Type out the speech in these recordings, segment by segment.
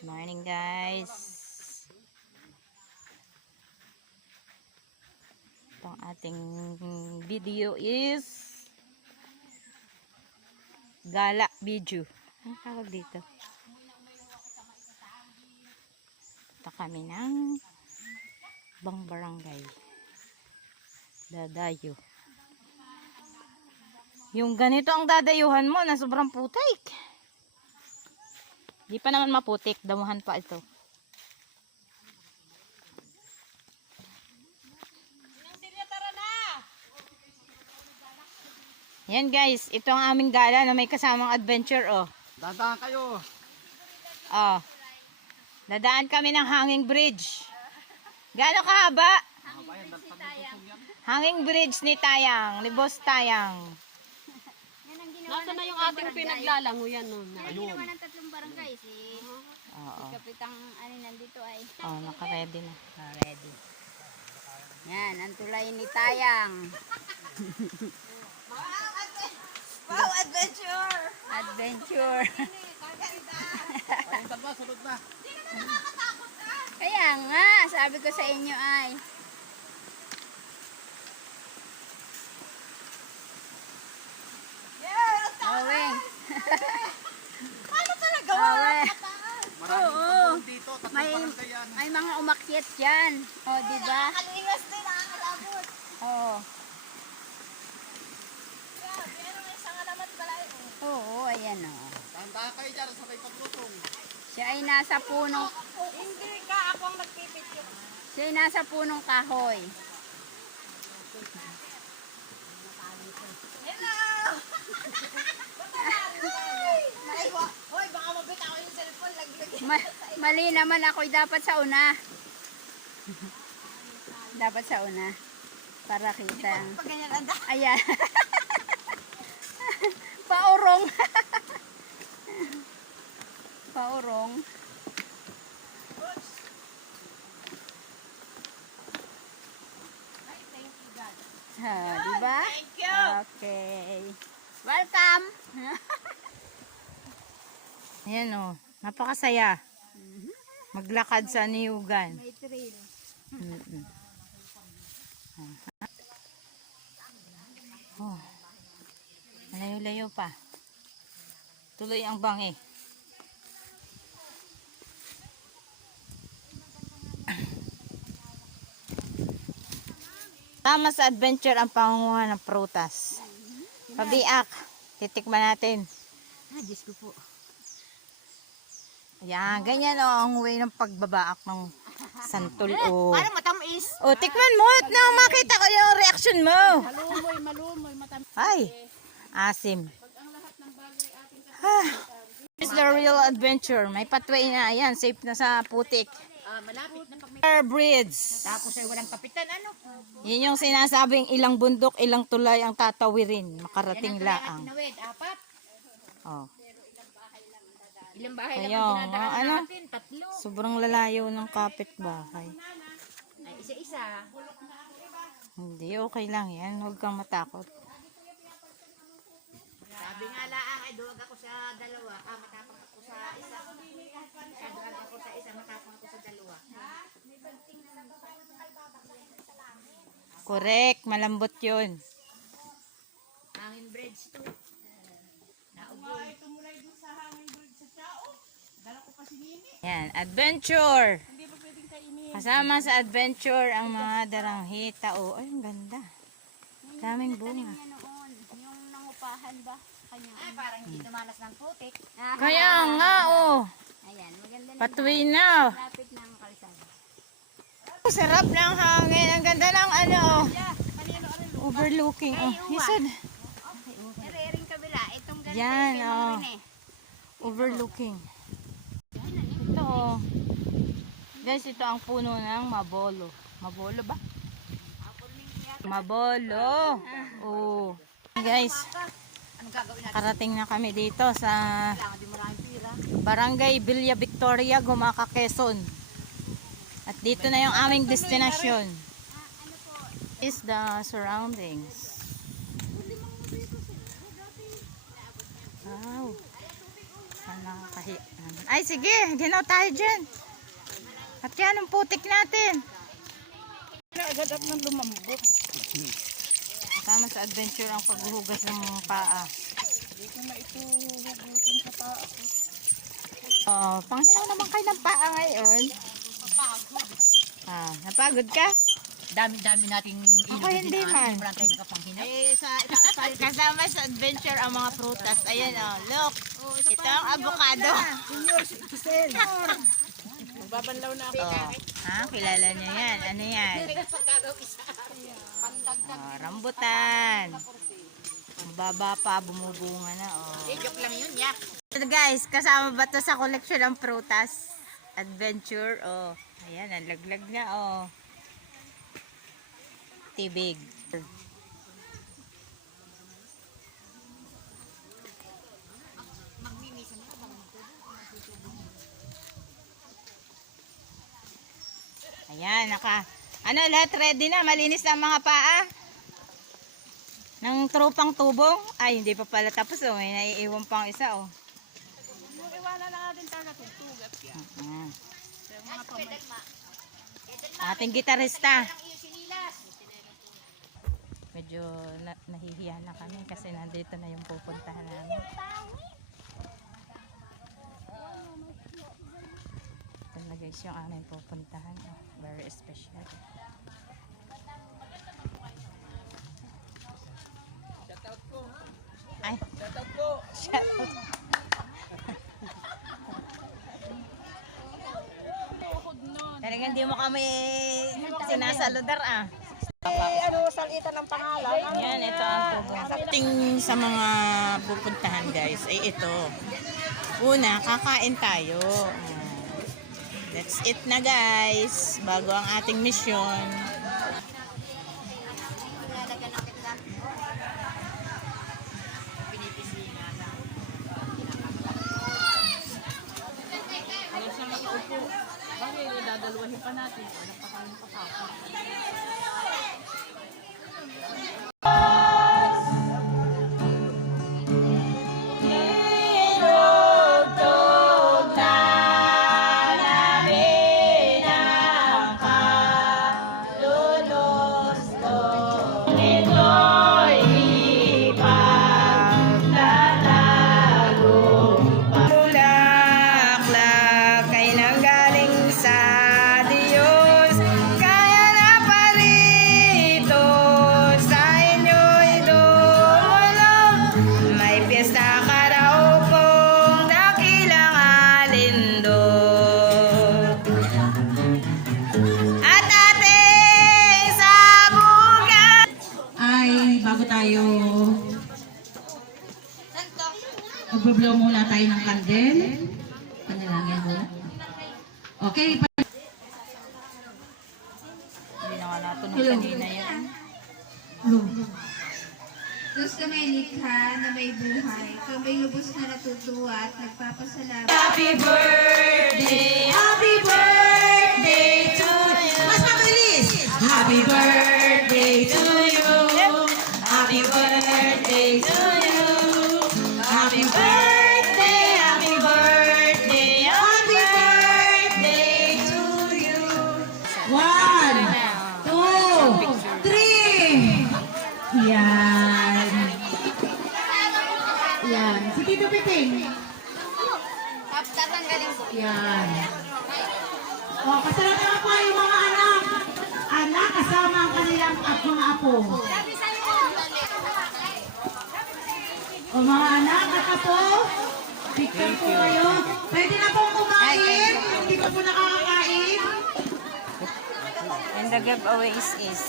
Morning guys. Itong ating video is gala video. Ang tawag dito? Punta kami ng ibang barangay. Dadayo. Yung ganito ang dadayuhan mo na sobrang putik. Di pa naman maputik, damuhan pa ito. Yan guys, ito ang aming gala na may kasamang adventure oh. Dadaan kayo. Oh. Dadaan kami ng hanging bridge. Gaano kahaba? Hanging bridge ni Tayang, ni Boss Tayang. Nasa na yung ating pinaglalanguyan nun? Yan ang ginawa ng tatlong barangay. Si Kapitang nandito ay. Oh, naka-ready na. Ready. Yan, ang tulay ni Tayang. Wow, adventure! Adventure. Sunod ba? Sunod na. Kaya nga, sabi ko sa inyo ay. Aweng. Paano talaga? Aweng. Maraming pagbuhon dito. Tatlong May, barangay yan. may mga umakyat dyan. O, diba? Kalingas din, nakakalabot. O. Pero may isang alamat pala yun. Oo, ayan o. Tandaan kayo dyan sa may paglusong. Siya ay nasa punong, Hindi ka, ako ang nagpipicture. siya ay nasa punong kahoy. Hello! Hoy, baka mabitaw yung cellphone. Mali naman ako'y dapat sa una. Dapat sa una. Para kita. Pag ganyan anda. Ayan. Paurong. Paurong. Diba? Thank you. Okay. Welcome. Ayan o, napakasaya. Maglakad sa niyugan. May trail. Oh, malayo-layo pa. Tuloy ang bangi. Tama sa adventure ang pangunguha ng prutas. Pabiak, titikman natin. Diyos ko po. Yan, ganyan o ang way ng pagbabaak ng santol o. Parang matamis. O, tikman mo at na makita ko yung reaction mo. Malumoy, matamis. Ay, asim. This is the real adventure. May pathway na. Ayan, safe na sa putik. Malapit na pag may... Air bridge. Tapos ay walang kapitan, ano? Yun yung sinasabing ilang bundok, ilang tulay ang tatawirin. Makarating laang. Nawid, apat. Oh. Ilang bahay Kaya, lang ang dinadaan ano? natin? Tatlo. Sobrang lalayo ng kapitbahay. Ay, isa-isa. Hindi, okay lang yan. Huwag kang matakot. Sabi nga laang, ay duwag ako sa dalawa. Matapang ako sa isa. Duwag ako sa isa, matapang ako sa dalawa. Correct, malambot yun. Hangin bridge to. Nauboy. Yan, adventure. Kasama sa adventure ang mga daranghita. Oh, ay, ang ganda. Daming bunga. Yan noon, yung nangupahan ba? Kanya. Ay, parang hindi tumalas ng putik. Kaya nga, oh. Ayan, maganda na. Patuwi na. Lapit ng kalsada. Sarap ng hangin. Ang ganda ng ano, oh. Overlooking. Oh, hisod. Ring kabila, itong ganito Yan, yung oh. rin eh. Overlooking. Ito, oh. Guys, ito ang puno ng mabolo. Mabolo ba? Mabolo. Oh. Guys, Anong gagawin natin? karating na kami dito sa Kailangan din maraming pira. Barangay Villa Victoria, Gumaca, Quezon. At dito na yung aming destination. Is the surroundings. Wow. Sana Ay, sige. Ginaw tayo dyan. At yan ang putik natin. Agad at nang lumambot. Kasama sa adventure ang paghuhugas ng paa. Hindi ko na ito hugutin sa paa ko. Oh, panghinaw naman kayo ng paa ngayon. Napagod ka? Dami-dami nating Ako hindi man. Walang kayo kapanghinap. Kasama sa adventure ang mga prutas. Ayan oh, look. Ito ang avocado. Magbabanlaw na ako. Oh, kilala niyo yan. Ano yan? Oh, rambutan. Mababa pa, bumubunga na. Oh. Joke lang yun, ya. So guys, kasama ba to sa collection ng prutas? Adventure, oh. Ayan, ang laglag na, oh. Tibig. Ayan, lahat ready na, malinis na ang mga paa. Ng tropang tubong. Ay, hindi pa pala tapos, oh. May naiiwan pang isa, oh. Iwanan na natin talaga itong tugat yan. Ating gitarista. Medyo nahihiya na kami kasi nandito na yung pupuntahan namin. Ito na guys yung aming pupuntahan. Oh, very special. Ay, shout out. Talagang hindi mo kami sinasaludar ah. Salitan ng pangalan. Yan, ito ang ting sa mga pupuntahan guys ay ito. Una, kakain tayo. That's it na guys. Bago ang ating mission. Bakit dadalwahin pa natin? Wala pa kami pasapang. Bulaklak ay nanggaling sa Diyos, kaya na parito sa inyo'y dumulog. May piyesta ka raw pong dakilang alindog. At ating sabugan Ay, bago tayo mag-blow muna tayo ng candle. Panalangin muna. Okay. Hindi na nga natunog kanina yan. Diyos ka may likha na may buhay, kami lubos na natutuwa at nagpapasalamat. Happy birthday! Happy birthday to you! Mas mabilis! Happy birthday to you! Happy birthday to you! Happy birthday! Happy birthday! Happy birthday to you! 1, 2, 3. Yan. Yan. Si Tito Piting. Tatanggalin ko. Yan. O, kasalanan po yung mga anak. Anak kasama ang kanilang mga apo. O mga anak at apo, picture po kayo. Pwede na pong kumain. Hindi pa po nakakakain. And the giveaways is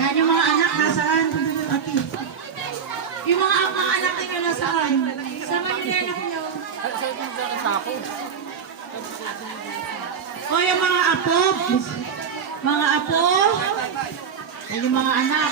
Yan yung mga anak, nasaan? Ati. Yung mga anak nila nasaan? Sama nila yung anak nyo. O yung mga apo. Mga apo. Yan yung mga anak.